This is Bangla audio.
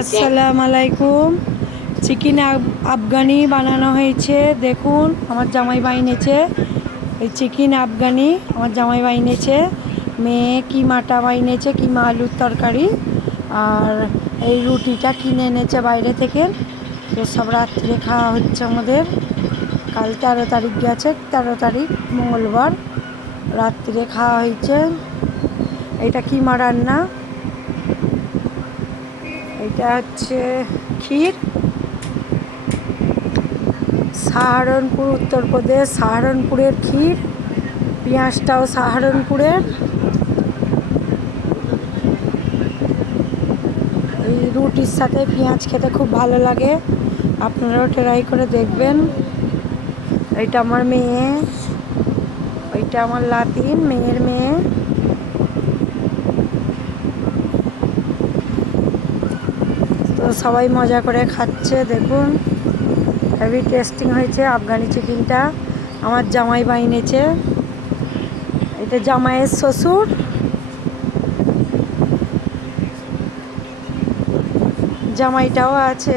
আসসালামু আলাইকুম। চিকেন আফগানি বানানো হয়েছে। দেখুন আমার জামাই বানিয়েছে এই চিকেন আফগানি। আমার জামাই বানিয়েছে। মেয়ে কিমাটা বানিয়েছে, কিমা আলুর তরকারি। আর এই রুটিটা কিনে এনেছে বাইরে থেকে। তো সব রাত্রে খাওয়া হচ্ছে আমাদের। কাল 13 তারিখ গেছে, 13 তারিখ মঙ্গলবার রাত্রে খাওয়া হয়েছে। এটা কিমা রান্না। এটা হচ্ছে ক্ষীর। সাহারানপুর, উত্তরপ্রদেশ, সাহারানপুরের ক্ষীর। পেঁয়াজটাও সাহারানপুরের। এই রুটির সাথে পেঁয়াজ খেতে খুব ভালো লাগে, আপনারাও ট্রাই করে দেখবেন। এইটা আমার মেয়ে, ওইটা আমার লাতিন মেয়ের মেয়ে। তো সবাই মজা করে খাচ্ছে। দেখুন হেভি টেস্টিং হয়েছে আফগানি চিকেনটা। আমার জামাই বানিয়েছে। এটা জামাইয়ের শ্বশুর, জামাইটাও আছে।